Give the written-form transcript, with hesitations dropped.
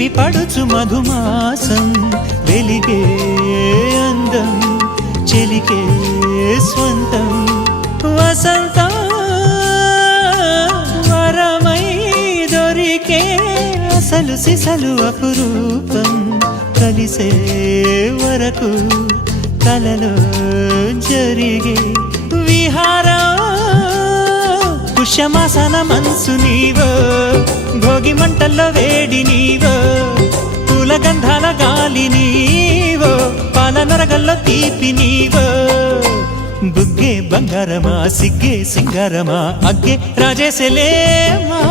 చిలిపి పడుచు మధుమాసం వెలిగే అందం చెలికే స్వంతం వసంతం వరమై దొరికే అసలు సిసలు అపురూపం కలిసే వరకు కలలో జరిగే విహారం పుష్యమాసన మనసు నీవో భోగి మంటల్లో వేడి నీవో పూల గంధాల గాలి నీవో పాల నరగల్లో తీపి నీవో బుగ్గే బంగారమా సిగ్గే సింగారమా అగ్గే రాజేసలేమా